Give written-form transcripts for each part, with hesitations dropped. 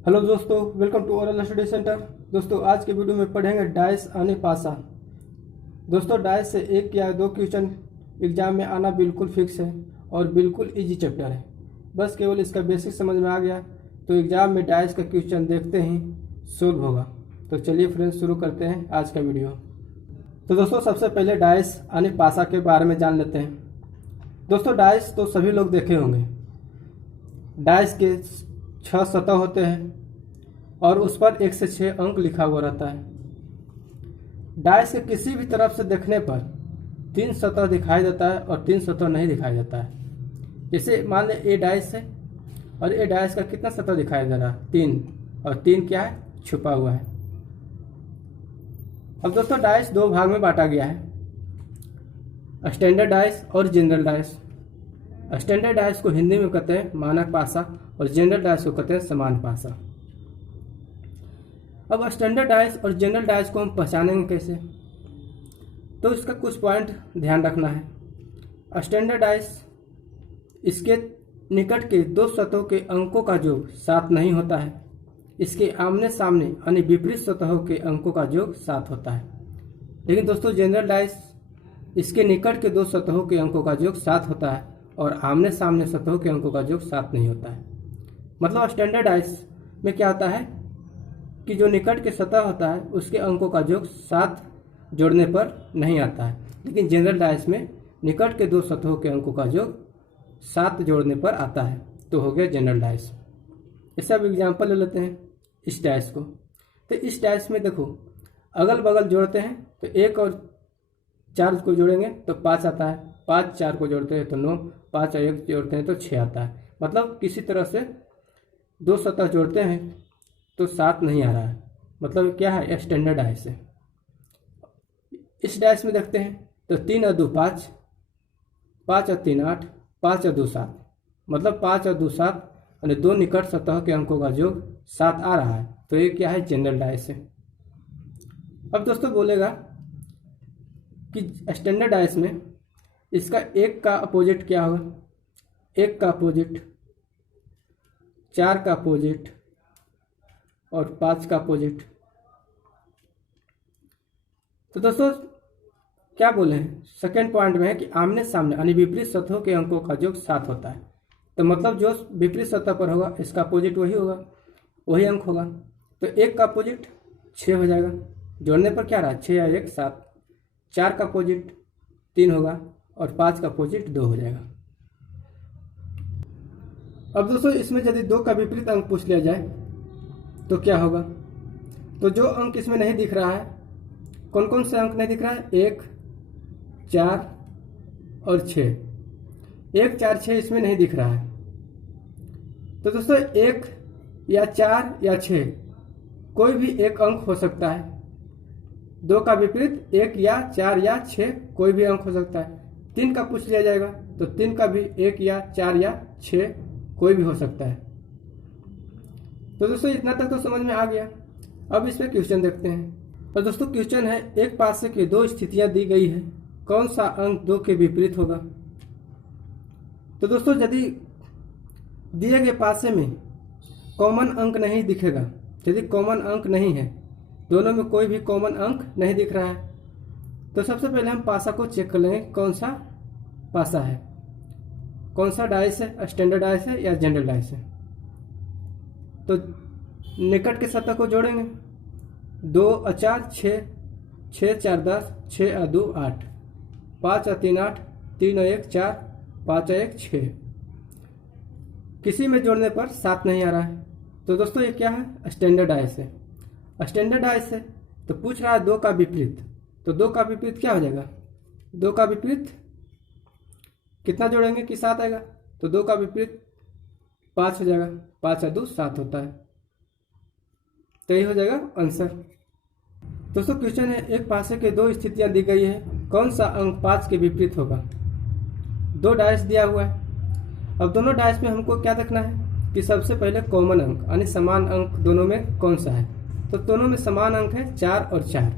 Hello दोस्तों, welcome to oral study centre. दोस्तों आज के वीडियो में पढ़ेंगे डाइस आने पासा। दोस्तों डाइस से एक या दो क्वेश्चन एग्जाम में आना बिल्कुल फिक्स है और बिल्कुल इजी चैप्टर है। बस केवल इसका बेसिक समझ में आ गया तो एग्जाम में डाइस का क्वेश्चन देखते ही सोल्व होगा। तो चलिए फ्रेंड्स शुरू करते हैं आज का वीडियो। तो दोस्तों सबसे पहले डाइस आने पासा के बारे में जान लेते हैं। दोस्तों डाइस तो सभी लोग देखे होंगे। डाइस के 6 सतह होते हैं और उस पर 1 से 6 अंक लिखा हुआ रहता है। डाइस के किसी भी तरफ से देखने पर 3 सतह दिखाई देता है और 3 सतह नहीं दिखाई देता है। जैसे मान लें ए डाइस है और ए डाइस का कितना सतह दिखाई दे रहा है? 3, और 3 क्या है? छुपा हुआ है। अब दोस्तों डाइस 2 भाग में बांटा गया है, स्टैंडर्ड डाइस और जनरल डाइस। स्टैंडर्ड डाइस को हिंदी में कहते हैं मानक पासा और जनरल डाइस को कहते हैं समान पासा। अब स्टैंडर्ड डाइस और जनरल डाइस को हम पहचानेंगे कैसे? तो इसका कुछ पॉइंट ध्यान रखना है। स्टैंडर्ड डाइस, इसके निकट के 2 सतहों के अंकों का योग 7 नहीं होता है। इसके आमने सामने यानी विपरीत सतहों के अंकों का योग 7 होता है। लेकिन दोस्तों जनरल डाइस, इसके निकट के 2 सतहों के अंकों का योग 7 होता है और आमने सामने सतहों के अंकों का योग 7 नहीं होता है। मतलब स्टैंडर्ड डाइस में क्या होता है कि जो निकट के सतह होता है उसके अंकों का योग 7 जोड़ने पर नहीं आता है। लेकिन जनरल डाइस में निकट के 2 सतहों के अंकों का योग 7 जोड़ने पर आता है। तो हो गया जनरल डाइस। इससे अब एग्जाम्पल ले लेते हैं इस डाइस को। तो इस डाइस में देखो, अगल बगल जोड़ते हैं तो 1 और 4 को जोड़ेंगे तो 5 आता है, 5 4 को जोड़ते हैं तो 9, 5 और 1 जोड़ते हैं तो 6 आता है। मतलब किसी तरह से 2 सतह जोड़ते हैं तो 7 नहीं आ रहा है। मतलब क्या है? स्टैंडर्ड डाइस है। इस डाइस में देखते हैं तो 3 और 2 5, 5 और 3 8, 5 और 2 7। मतलब 5 और 2 7 यानी 2 निकट सतह के अंकों का योग 7 आ रहा है। तो ये क्या है? जनरल डाइस है। अब दोस्तों बोलेगा कि स्टैंडर्ड डाइस में इसका 1 का अपोजिट क्या होगा? 1 का अपोजिट, 4 का अपोजिट और 5 का अपोजिट। तो दोस्तों क्या बोले हैं? सेकेंड पॉइंट में है कि आमने सामने यानी विपरीत सतहों के अंकों का योग 7 होता है। तो मतलब जो विपरीत सतह पर होगा इसका अपोजिट वही होगा, वही अंक होगा। तो 1 का अपोजिट 6 हो जाएगा, जोड़ने पर क्या रहा? 6 या 1 7। 4 का अपोजिट 3 होगा और 5 का अपोजिट 2 हो जाएगा। अब दोस्तों इसमें यदि 2 का विपरीत अंक पूछ लिया जाए तो क्या होगा? तो जो अंक इसमें नहीं दिख रहा है, कौन कौन से अंक नहीं दिख रहा है? 1 4 और 6। 1 4 6 इसमें नहीं दिख रहा है। तो दोस्तों 1 या 4 या 6 कोई भी एक अंक हो सकता है। 2 का विपरीत 1 या 4 या 6 कोई भी अंक हो सकता है। 3 का पूछ लिया जाएगा तो 3 का भी 1 या 4 या 6 कोई भी हो सकता है। तो दोस्तों इतना तक तो समझ में आ गया। अब इस पे क्वेश्चन देखते हैं। और दोस्तों क्वेश्चन है, एक पासे की 2 स्थितियां दी गई है, कौन सा अंक 2 के विपरीत होगा? तो दोस्तों यदि दिए गए पासे में कॉमन अंक नहीं दिखेगा, यदि कॉमन अंक नहीं है, दोनों में कोई भी कॉमन अंक नहीं दिख रहा है, तो सबसे पहले हम पासा को चेक कर लेंगे कौन सा पासा है, कौन सा डाइस है, स्टैंडर्ड डाइस है या जनरल डाइस है। तो निकट के सतह को जोड़ेंगे, 2 और 4 6, 6 4 10, 6 और 2 8, 5 और 3 8, 3 और 1 4, 5 और 1 6। किसी में जोड़ने पर 7 नहीं आ रहा है। तो दोस्तों ये क्या है? स्टैंडर्ड डाइस है। स्टैंडर्ड डाइस है तो पूछ रहा है 2 का विपरीत। तो 2 का विपरीत क्या हो जाएगा? 2 का विपरीत कितना जोड़ेंगे कि 7 आएगा? तो 2 का विपरीत 5 हो जाएगा, 5 और 2 7 होता है। तो यही हो जाएगा आंसर। दोस्तों क्वेश्चन है, एक पासे के 2 स्थितियां दी गई है, कौन सा अंक 5 के विपरीत होगा? 2 डाइस दिया हुआ है। अब दोनों डाइस में हमको क्या देखना है कि सबसे पहले कॉमन अंक यानी समान अंक दोनों में कौन सा है। तो दोनों में समान अंक है 4 और 4।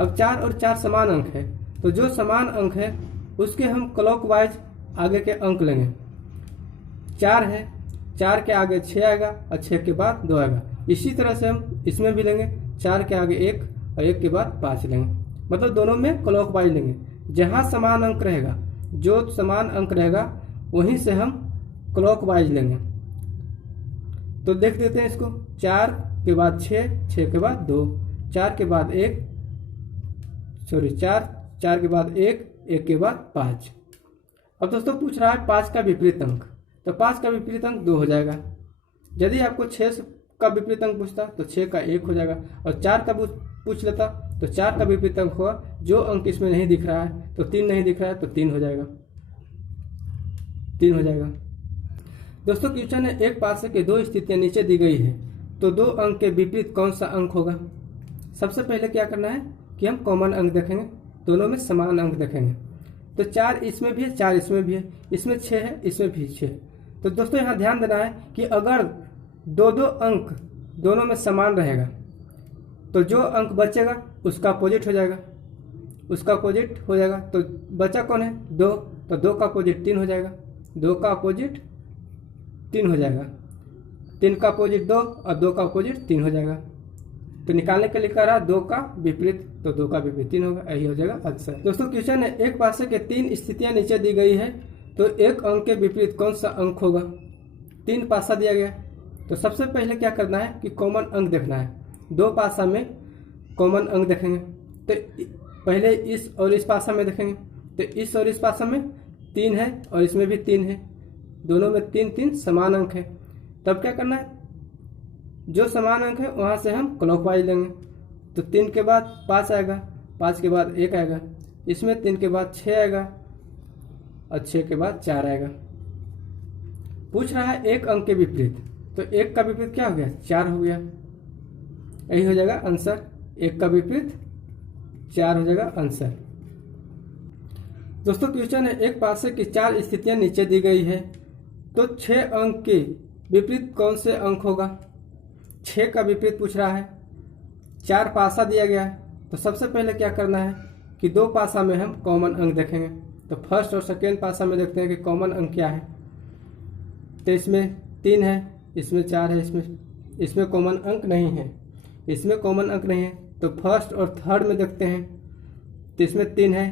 अब 4 और 4 समान अंक है तो जो समान अंक है उसके हम क्लॉकवाइज आगे के अंक लेंगे। 4 है 4 के आगे 6 आएगा और 6 के बाद 2 आएगा। इसी तरह से हम इसमें भी लेंगे, 4 के आगे 1 और 1 के बाद 5 लेंगे, मतलब दोनों में क्लॉकवाइज लेंगे। जहाँ समान अंक रहेगा, जो समान अंक रहेगा वहीं से हम क्लॉकवाइज लेंगे। तो देख देते हैं इसको, 4 के बाद 6, 6 के बाद 2, 4 के बाद 1, 4 के बाद 1, 1 के बाद 5। अब दोस्तों पूछ रहा है 5 का विपरीत अंक, तो 5 का विपरीत अंक 2 हो जाएगा। यदि आपको 6 का विपरीत अंक पूछता तो 6 का 1 हो जाएगा, और 4 का पूछ लेता तो 4 का विपरीत अंक होगा, जो अंक इसमें नहीं दिख रहा है तो 3 नहीं दिख रहा है तो 3 हो जाएगा, 3 हो जाएगा। दोस्तों क्वेश्चन है, एक पासे के 2 स्थितियां नीचे दी गई है, तो 2 अंक के विपरीत कौन सा अंक होगा। सबसे पहले क्या करना है कि हम कॉमन अंक देखेंगे, दोनों में समान अंक देखेंगे। तो 4 इसमें भी है, 4 इसमें भी है, इसमें 6 है, इसमें भी 6। तो दोस्तों यहाँ ध्यान देना है कि अगर 2-2 अंक दोनों में समान रहेगा तो जो अंक बचेगा उसका अपोजिट हो जाएगा, उसका अपोजिट हो जाएगा। तो बचा कौन है, 2, तो 2 का अपोजिट 3 हो जाएगा, 2 का अपोजिट 3 हो जाएगा, 3 का अपोजिट 2 और 2 का अपोजिट 3 हो जाएगा। तो निकालने के लिए कह रहा 2 का विपरीत, तो 2 का विपरीत 3 होगा, यही हो जाएगा आंसर। दोस्तों क्वेश्चन है, एक पासे के 3 स्थितियां नीचे दी गई है, तो एक अंक के विपरीत कौन सा अंक होगा। 3 पासा दिया गया, तो सबसे पहले क्या करना है कि कॉमन अंक देखना है। 2 पासा में कॉमन अंक देखेंगे, तो पहले इस और इस पासा में देखेंगे, तो इस और इस पासा में 3 है और इसमें भी 3 है, दोनों में 3-3 समान अंक है। तब क्या करना है, जो समान अंक है वहां से हम क्लॉकवाइज लेंगे। तो 3 के बाद 5 आएगा, 5 के बाद 1 आएगा, इसमें 3 के बाद 6 आएगा और 6 के बाद 4 आएगा। पूछ रहा है एक अंक के विपरीत, तो 1 का विपरीत क्या हो गया, 4 हो गया, यही हो जाएगा आंसर। 1 का विपरीत 4 हो जाएगा आंसर। दोस्तों क्वेश्चन है, एक पासे की 4 स्थितियां नीचे दी गई है, तो 6 अंक के विपरीत कौन से अंक होगा। 6 का विपरीत पूछ रहा है, 4 पासा दिया गया है, तो सबसे पहले क्या करना है कि 2 पासा में हम कॉमन अंक देखेंगे। तो फर्स्ट और सेकेंड पासा में देखते हैं कि कॉमन अंक क्या है। तो इसमें 3 है, इसमें 4 है, इसमें कॉमन अंक नहीं है, इसमें कॉमन अंक नहीं है। तो फर्स्ट और थर्ड में देखते हैं, तो इसमें 3 है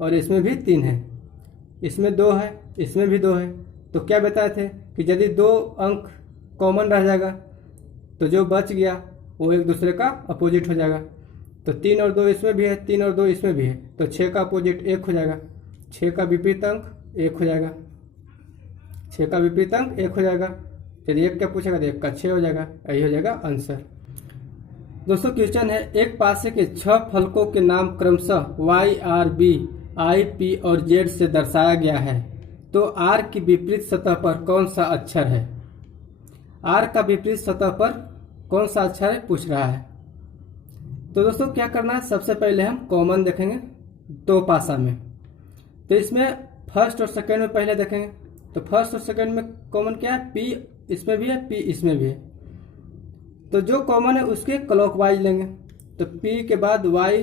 और इसमें भी 3 है, इसमें 2 है, इसमें भी 2 है। तो क्या बताए थे कि यदि 2 अंक कॉमन रह जाएगा तो जो बच गया वो एक दूसरे का अपोजिट हो जाएगा। तो 3 और 2 इसमें भी है, 3 और 2 इसमें भी है, तो 6 का अपोजिट 1 हो जाएगा, 6 का विपरीत अंक 1 हो जाएगा, 6 का विपरीत अंक 1 हो जाएगा। यदि 1 क्या पूछेगा तो 1 का 6 हो जाएगा, यही हो जाएगा आंसर। दोस्तों क्वेश्चन है, एक पासे के 6 फलकों के नाम क्रमशः Y, R, B, I, P और Z से दर्शाया गया है, तो R की विपरीत सतह पर कौन सा अक्षर है। R का विपरीत सतह पर कौन सा अक्षर है पूछ रहा है। तो दोस्तों क्या करना है, सबसे पहले हम कॉमन देखेंगे 2 पासा में। तो इसमें फर्स्ट और सेकंड में पहले देखेंगे, तो फर्स्ट और सेकंड में कॉमन क्या है, P इसमें भी है, P इसमें भी है। तो जो कॉमन है उसके क्लॉकवाइज लेंगे। तो P के बाद Y,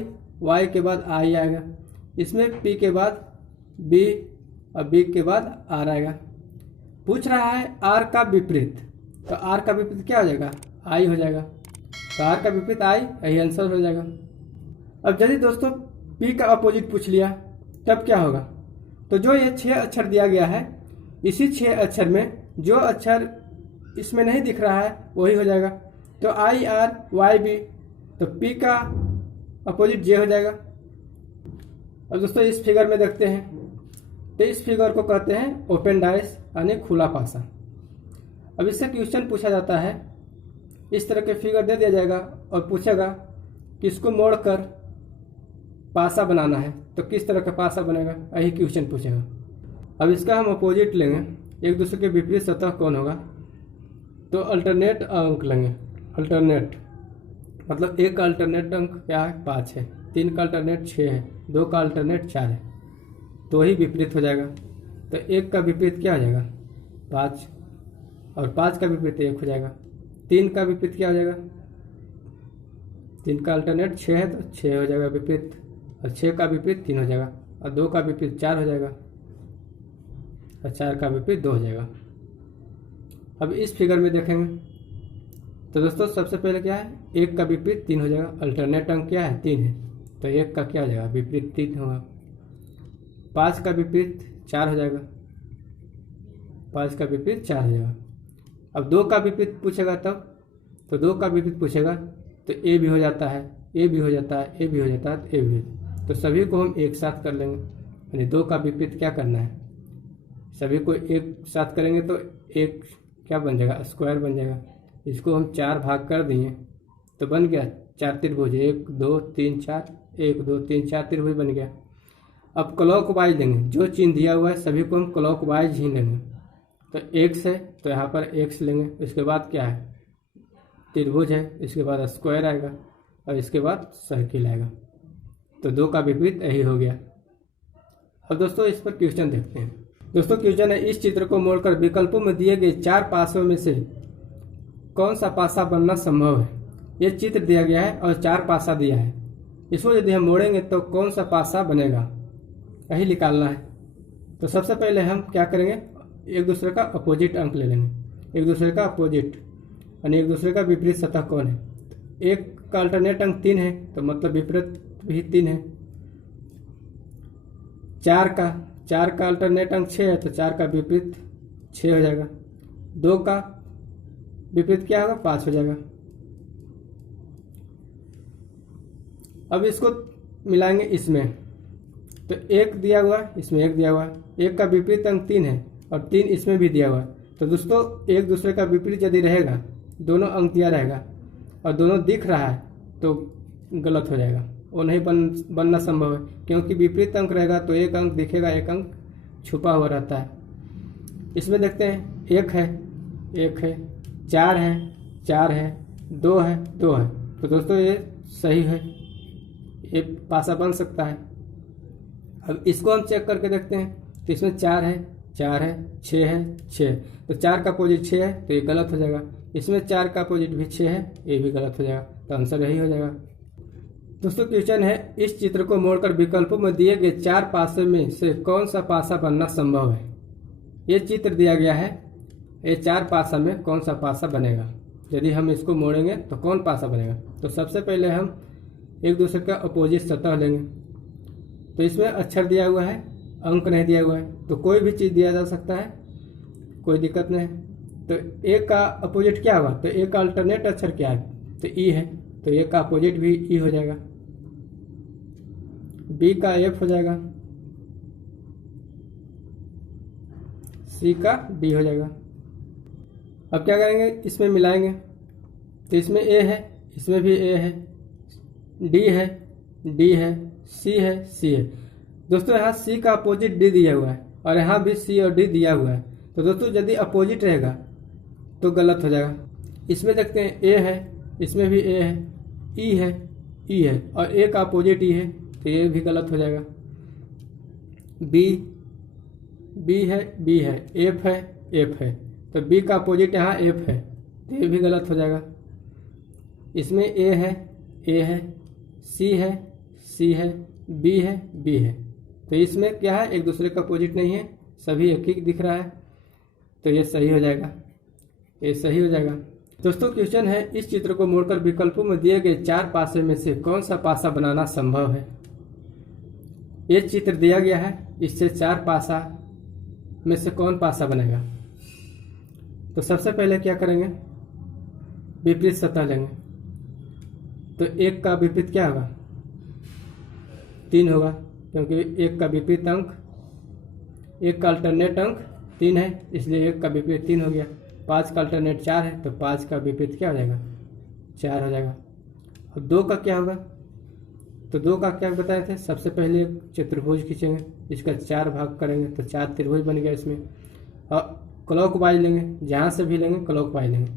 Y के बाद I आएगा, इसमें P के बाद B और B के बाद R आएगा। पूछ रहा है R का विपरीत, तो R का विपरीत क्या हो जाएगा, I हो जाएगा। तो R का विपरीत I, यही आंसर हो जाएगा। अब यदि दोस्तों P का अपोजिट पूछ लिया तब क्या होगा, तो जो ये 6 अक्षर दिया गया है, इसी 6 अक्षर में जो अक्षर इसमें नहीं दिख रहा है वही हो जाएगा। तो I, R, Y, B, तो P का अपोजिट J हो जाएगा। अब दोस्तों इस फिगर में देखते हैं, तो इस फिगर को कहते हैं ओपन डाइस यानी खुला पासा। अब इससे क्वेश्चन पूछा जाता है, इस तरह के फिगर दे दिया जाएगा और पूछेगा कि इसको मोड़कर पासा बनाना है, तो किस तरह का पासा बनेगा, यही क्वेश्चन पूछेगा। अब इसका हम अपोजिट लेंगे, एक दूसरे के विपरीत सतह कौन होगा, तो अल्टरनेट अंक लेंगे। अल्टरनेट मतलब 1 का अल्टरनेट अंक क्या है, 5 है, 3 का अल्टरनेट 6 है, 2 का अल्टरनेट 4 है, तो ही विपरीत हो जाएगा। तो 1 का विपरीत क्या हो जाएगा, 5, और 5 का विपरीत 1 हो जाएगा। 3 का विपरीत क्या हो जाएगा, 3 का अल्टरनेट 6 है तो 6 हो जाएगा विपरीत, और 6 का विपरीत 3 हो जाएगा, और 2 का विपरीत 4 हो जाएगा, और 4 का विपरीत 2 हो जाएगा। अब इस फिगर में देखेंगे तो दोस्तों सबसे पहले क्या है, 1 का विपरीत 3 हो जाएगा। अल्टरनेट अंक क्या है, 3 है, तो 1 का क्या हो जाएगा, विपरीत 3 होगा। 5 का विपरीत 4 हो जाएगा, 5 का विपरीत 4 हो जाएगा। अब 2 का विपरीत पूछेगा तब, तो 2 का विपरीत पूछेगा तो ए भी हो जाता है, ए भी हो जाता है, ए भी हो जाता है, ए भी हो जाता है। तो सभी को हम एक साथ कर लेंगे, यानी 2 का विपरीत क्या करना है, सभी को एक साथ करेंगे तो एक क्या बन जाएगा, स्क्वायर बन जाएगा। इसको हम 4 भाग कर दिए तो बन गया 4 त्रिभुज, 1 2 3 4, 1 2 3 4 त्रिभुज बन गया। अब क्लॉक वाइज लेंगे, जो चिन्ह दिया हुआ है सभी को हम क्लॉक वाइज ही लेंगे। तो एक्स है तो यहाँ पर एक्स लेंगे, इसके बाद क्या है, त्रिभुज है, इसके बाद स्क्वायर आएगा और इसके बाद सर्किल आएगा। तो 2 का विपरीत यही हो गया। अब दोस्तों इस पर क्वेश्चन देखते हैं। दोस्तों क्वेश्चन है, इस चित्र को मोड़कर विकल्पों में दिए गए 4 पासों में से कौन सा पासा बनना संभव है। ये चित्र दिया गया है और 4 पासा दिया है, इसको यदि हम मोड़ेंगे तो कौन सा पासा बनेगा, यही निकालना है। तो सबसे पहले हम क्या करेंगे, एक दूसरे का अपोजिट अंक ले लेंगे, एक दूसरे का अपोजिट यानी एक दूसरे का विपरीत सतह कौन है। एक का अल्टरनेट अंक 3 है तो मतलब विपरीत भी 3 है। 4 का अल्टरनेट अंक 6 है तो 4 का विपरीत 6 हो जाएगा। 2 का विपरीत क्या होगा, 5 हो जाएगा। अब इसको मिलाएंगे इसमें, तो 1 दिया हुआ है, इसमें 1 दिया हुआ है, 1 का विपरीत अंक 3 है और 3 इसमें भी दिया हुआ है। तो दोस्तों एक दूसरे का विपरीत यदि रहेगा, दोनों अंक दिया रहेगा और दोनों दिख रहा है तो गलत हो जाएगा, वो नहीं बनना संभव है, क्योंकि विपरीत अंक रहेगा तो एक अंक दिखेगा, एक अंक छुपा हुआ रहता है। इसमें देखते हैं 1 है, 1 है, 4 है, 4 है, 2 है, 2 है। तो दोस्तों ये सही है, ये पासा बन सकता है। अब इसको हम चेक करके देखते हैं तो इसमें 4 है, 4 है, 6 है, 6, तो 4 का अपोजिट 6 है तो ये गलत हो जाएगा। इसमें 4 का अपोजिट भी 6 है, ये भी गलत हो जाएगा, तो आंसर यही हो जाएगा। दोस्तों क्वेश्चन है, इस चित्र को मोड़कर विकल्पों में दिए गए 4 पासे में से कौन सा पासा बनना संभव है। ये चित्र दिया गया है, ये 4 पासा में कौन सा पासा बनेगा, यदि हम इसको मोड़ेंगे तो कौन पासा बनेगा। तो सबसे पहले हम एक दूसरे का अपोजिट सतह लेंगे। तो इसमें अक्षर दिया हुआ है, अंक नहीं दिया हुआ है, तो कोई भी चीज़ दिया जा सकता है, कोई दिक्कत नहीं। तो ए का अपोजिट क्या होगा, तो ए का अल्टरनेट अक्षर क्या है, तो ई है, तो ए का अपोजिट भी ई हो जाएगा। बी का एफ हो जाएगा, सी का डी हो जाएगा। अब क्या करेंगे, इसमें मिलाएंगे, तो इसमें ए है, इसमें भी ए है, डी है, डी है, सी है, सी है। दोस्तों यहाँ सी का अपोजिट डी दिया हुआ है और यहाँ भी सी और डी दिया हुआ है। तो दोस्तों यदि अपोजिट रहेगा तो गलत हो जाएगा। इसमें देखते हैं ए है, इसमें भी ए है, ई है, ई है और ए का अपोजिट ई है, तो ये भी गलत हो जाएगा। बी है, बी है, एफ है, एफ है, तो बी का अपोजिट यहाँ एफ है, तो ये भी गलत हो जाएगा। इसमें ए है, सी है, सी है, बी है, बी है, तो इसमें क्या है, एक दूसरे का अपोजिट नहीं है, सभी एक ही दिख रहा है, तो ये सही हो जाएगा, ये सही हो जाएगा। दोस्तों क्वेश्चन है, इस चित्र को मोड़कर विकल्पों में दिए गए 4 पासे में से कौन सा पासा बनाना संभव है। ये चित्र दिया गया है, इससे 4 पासा में से कौन पासा बनेगा। तो सबसे पहले क्या करेंगे, विपरीत सतह लेंगे। तो 1 का विपरीत क्या होगा, 3 होगा, क्योंकि 1 का विपरीत अंक, 1 का अल्टरनेट अंक 3 है, इसलिए 1 का विपरीत 3 हो गया। 5 का अल्टरनेट 4 है, तो 5 का विपरीत क्या हो जाएगा, 4 हो जाएगा। अब 2 का क्या होगा, तो 2 का क्या बताए थे, सबसे पहले एक चतुर्भुज खींचेंगे, इसका 4 भाग करेंगे तो 4 त्रिभुज बन गया इसमें। और क्लॉक वाइज लेंगे, जहाँ से भी लेंगे क्लॉक वाइज लेंगे,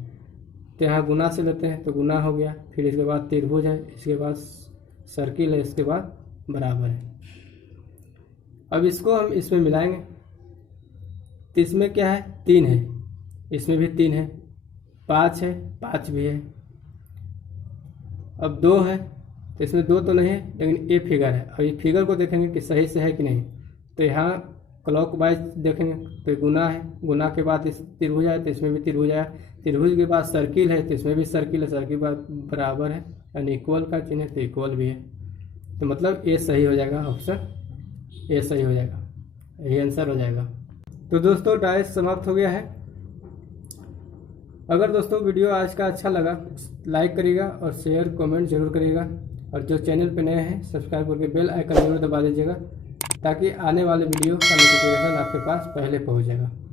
तो यहाँ गुना से लेते हैं तो गुना हो गया, फिर इसके बाद त्रिभुज है, इसके बाद सर्किल है, इसके बाद बराबर है। अब इसको हम इसमें मिलाएंगे, तो इसमें क्या है, 3 है, इसमें भी 3 है, 5 है, 5 भी है। अब 2 है, तो इसमें 2 तो नहीं है, लेकिन ये फिगर है। अब ये फिगर को देखेंगे कि सही से है कि नहीं, तो यहाँ क्लॉक वाइज देखेंगे तो गुना है, गुना के बाद इस त्रिभुज है तो इसमें भी त्रिभुज है, त्रिभुज के बाद सर्किल है तो इसमें भी सर्किल है, सर्किल के बाद बराबर है यानी इक्वल का चिन्ह है तो इक्वल भी है। तो मतलब ए सही हो जाएगा, ऑप्शन ए सही हो जाएगा, यही आंसर हो जाएगा। तो दोस्तों डायस समाप्त हो गया है। अगर दोस्तों वीडियो आज का अच्छा लगा लाइक करिएगा और शेयर कमेंट जरूर करिएगा, और जो चैनल पे नए हैं सब्सक्राइब करके बेल आइकन जरूर दबा दीजिएगा ताकि आने वाले वीडियो का नोटिफिकेशन आपके पास पहले पहुंच जाएगा।